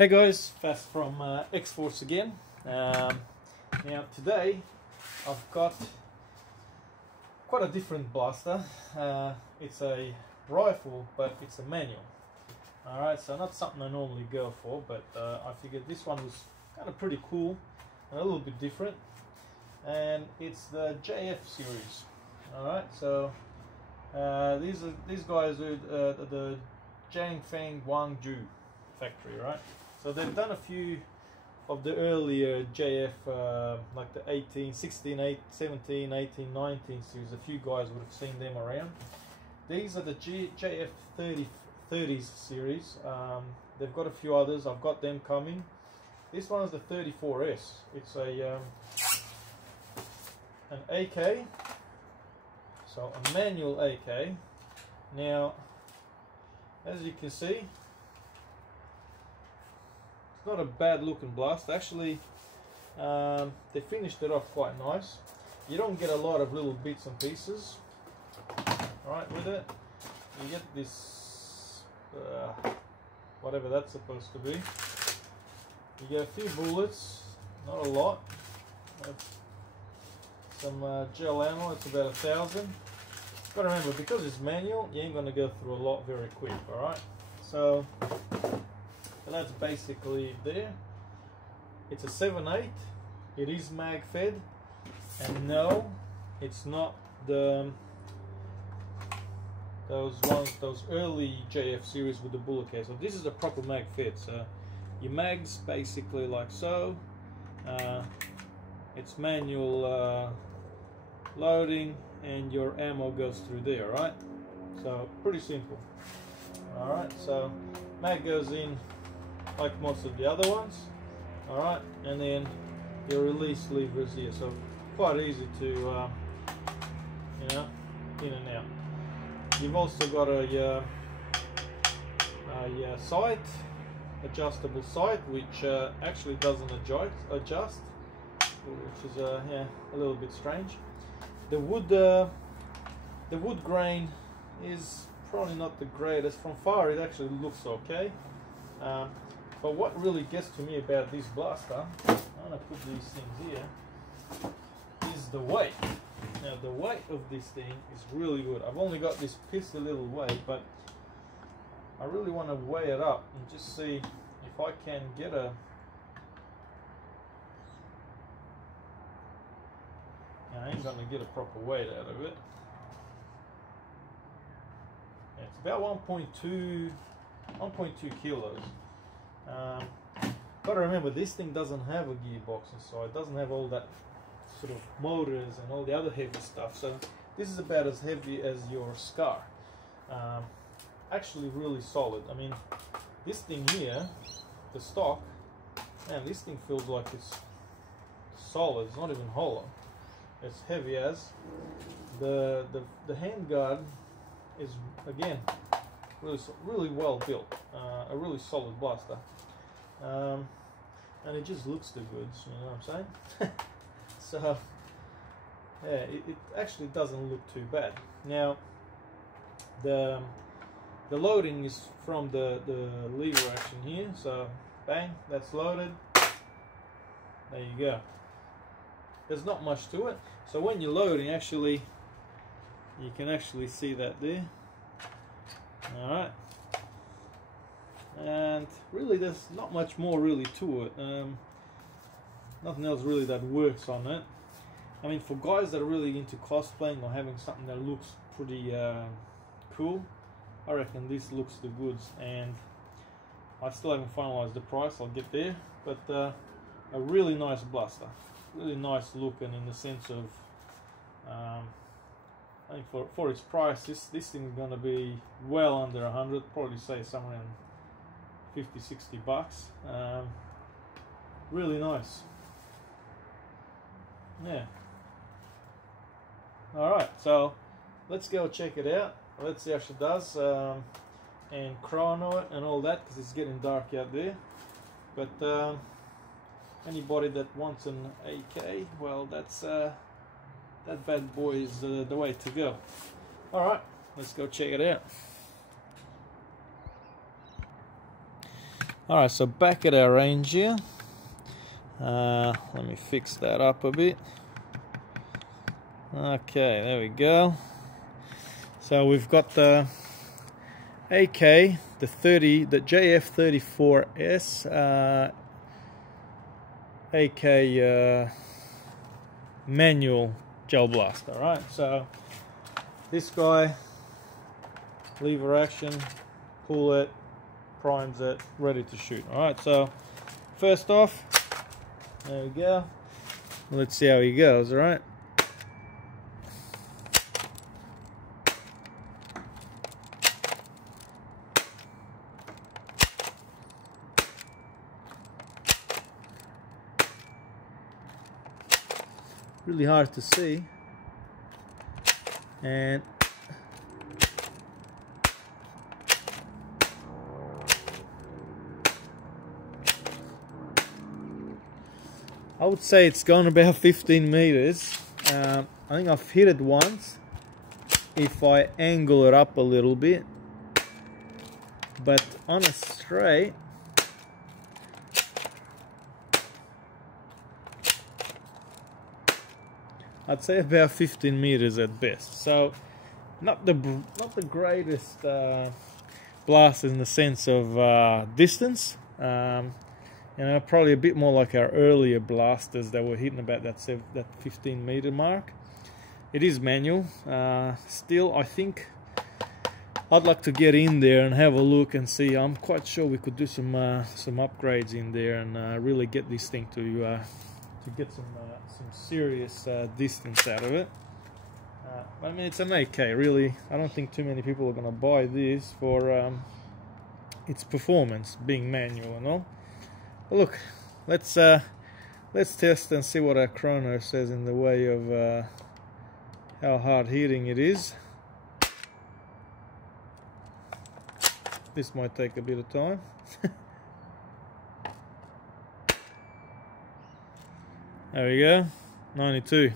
Hey guys, Fast from X-Force again. Now today I've got quite a different blaster. It's a rifle, but it's a manual. Alright, so not something I normally go for, but I figured this one was kind of pretty cool and a little bit different. And it's the JF series. Alright, so these guys are the Jiangfeng Guangzhou factory, right? So they've done a few of the earlier JF, like the 18, 16, 17, 18, 19 series. A few guys would have seen them around. These are the JF 30s series. They've got a few others. I've got them coming. This one is the 34S. It's an AK, so a manual AK. Now, as you can see, it's not a bad looking blast. Actually, they finished it off quite nice. You don't get a lot of little bits and pieces. Alright, with it, you get this, whatever that's supposed to be. You get a few bullets, not a lot. Some gel ammo, it's about 1,000. Got to remember, because it's manual, you ain't going to go through a lot very quick, alright? So that's basically there. It's a 7.8. It is mag fed, and no, it's not those early JF series with the bullet case. So this is a proper mag fed. So your mags basically like so. It's manual loading, and your ammo goes through there, right? So pretty simple. Alright, so mag goes in like most of the other ones. Alright, and then your release levers here, so quite easy to you know, in and out. You've also got a sight, adjustable sight, which actually doesn't adjust, which is yeah, a little bit strange. The wood grain is probably not the greatest. From far it actually looks okay, but what really gets to me about this blaster, I'm going to put these things here, is the weight. Now the weight of this thing is really good. I've only got this pissy little weight, but I really want to weigh it up and just see if I can get a... I ain't going to get a proper weight out of it. Yeah, it's about 1.2 kilos. Got to remember, this thing doesn't have a gearbox inside. It doesn't have all that sort of motors and all the other heavy stuff. So this is about as heavy as your Scar. Actually really solid. I mean, this thing here, the stock, man, this thing feels like it's solid. It's not even hollow. It's heavy as. The handguard is, again, really well built. A really solid blaster. And it just looks the goods, you know what I'm saying? So yeah, it actually doesn't look too bad. Now the loading is from the lever action here, so bang, that's loaded. There you go. There's not much to it. So when you're loading, actually, you can actually see that there. Alright. And really there's not much more really to it. Nothing else really that works on it. I mean, for guys that are really into cosplaying or having something that looks pretty cool, I reckon this looks the goods. And I still haven't finalized the price, I'll get there, but a really nice blaster, really nice looking, in the sense of I think for its price, this thing is going to be well under 100, probably say somewhere in 50-60 bucks. Really nice. Yeah. Alright, so let's go check it out. Let's see how she does, and chrono it and all that, because it's getting dark out there. But anybody that wants an AK, well, that's that bad boy is the way to go. Alright, let's go check it out. Alright, so back at our range here. Let me fix that up a bit. Okay, there we go. So we've got the AK, the JF34S AK manual gel blaster, right? So this guy, lever action, pull it, primes it, ready to shoot. Alright, so first off, there we go. Let's see how he goes, alright? Really hard to see, and I would say it's gone about 15 meters. I think I've hit it once if I angle it up a little bit, but on a straight I'd say about 15 meters at best. So not the greatest blast in the sense of distance. You know, probably a bit more like our earlier blasters that were hitting about that 15 meter mark. It is manual. Still, I think I'd like to get in there and have a look and see. I'm quite sure we could do some upgrades in there and really get this thing to get some serious distance out of it. I mean, it's an AK, really. I don't think too many people are going to buy this for its performance, being manual and all. But look, let's test and see what our chrono says in the way of how hard hitting it is. This might take a bit of time. There we go, 92.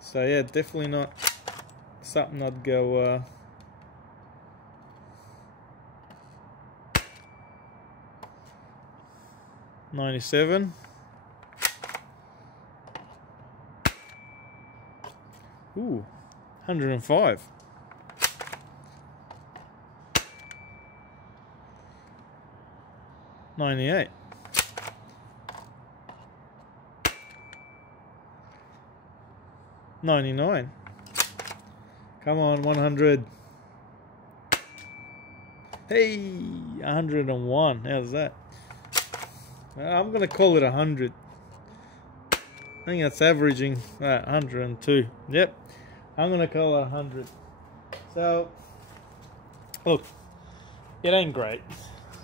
So yeah, definitely not something I'd go 97. Ooh, 105. $98. $99. Come on, 100. Hey, 101. How's that? I'm gonna call it 100. I think that's averaging 102. Yep, I'm gonna call it 100. So, look, it ain't great,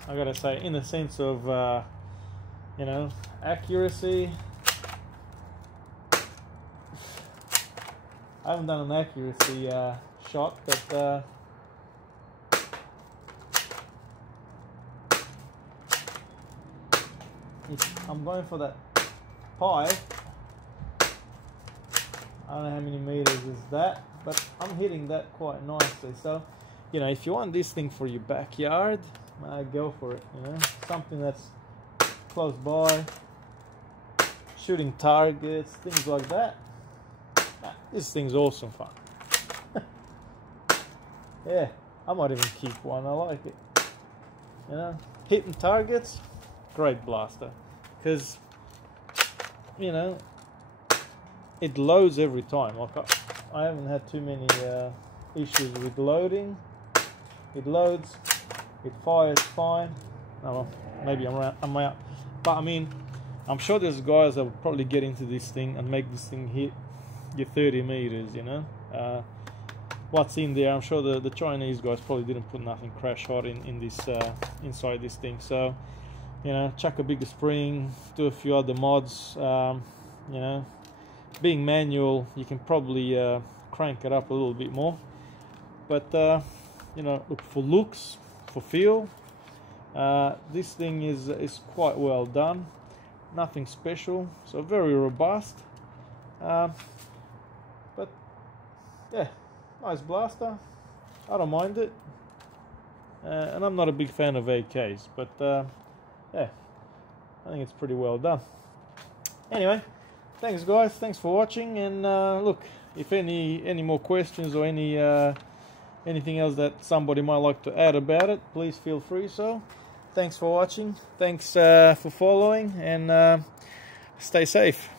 I gotta say, in the sense of you know, accuracy. I haven't done an accuracy shot, but I'm going for that pie. I don't know how many meters is that, but I'm hitting that quite nicely. So, you know, if you want this thing for your backyard, go for it. You know, something that's close by, shooting targets, things like that. This thing's awesome fun. Yeah, I might even keep one. I like it. You know, hitting targets, great blaster, because you know it loads every time. Like I haven't had too many issues with loading. It loads, it fires fine. Oh, well, maybe I'm out, but I mean, I'm sure there's guys that will probably get into this thing and make this thing hit your 30 meters. You know, what's in there? I'm sure the Chinese guys probably didn't put nothing crash hot in this inside this thing. So, you know, chuck a bigger spring, do a few other mods. You know, being manual, you can probably crank it up a little bit more. But you know, look, for looks, for feel, this thing is quite well done. Nothing special, so very robust. But yeah, nice blaster. I don't mind it. And I'm not a big fan of AKs, but yeah, I think it's pretty well done. Anyway, thanks guys, thanks for watching, and look, if any more questions or anything else that somebody might like to add about it, please feel free. So thanks for watching, thanks for following, and stay safe.